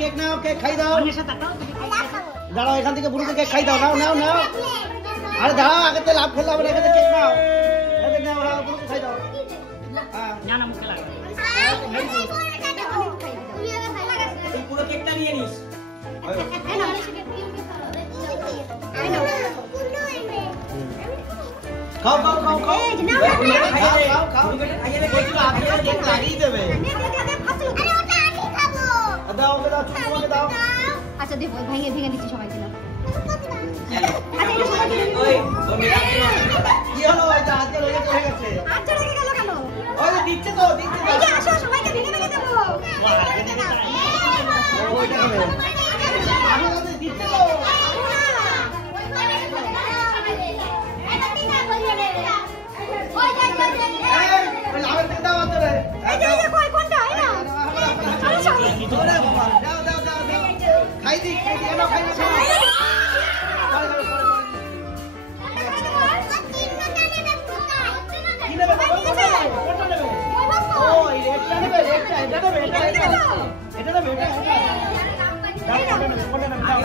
Cake নাও, cake খাই দাও। দাঁড়াও, এখান থেকে বুড়িকে কেক খাই দাও। নাও নাও নাও। আরে দাঁড়াও, আগে তো লাভ খেললাম না, এখানে কেক নাও। এখানে নাও, হ্যাঁ, বুড়িকে খাই দাও। না না, মুখে লাগা। তুই পুরো কেকটা নিয়ে নিস। খাও খাও খাও খাও। খাও খাও। খাইয়ে দে, কেকগুলো আগে কেক লাগিয়ে দেবে। দাও ওকে দাও, তোমাকে দাও। আচ্ছা দেবো, ভেঙে ভেঙে দিচ্ছি সবাই দিলাম। কি হলো? আজকে রোজা চলে গেছে। আচ্ছা রেখে গেল কেন? ওই যে দিচ্ছে তো, দিচ্ছে তো। এই যে আসো, সবাইকে ভেঙে ভেঙে দেবো। ওইটা হবে। আমি বলছি দিচ্ছে তো। ওই লাভের থেকে দাও আসলে। এই যে কই কোনটা? এই না। চলো চলো। ওরে বাবা, দাও দাও দাও দাও। খাই দি, খাই দি, এনো খাই দি। কি নেবে? কোনটা নেবে? ও, এই রেডটা নেবে, রেডটা, এটা নেবে, এটা নেবে, এটা নেবে, এটা নেবে। দাও, কোনটা নেবে, কোনটা নেবে, দাও।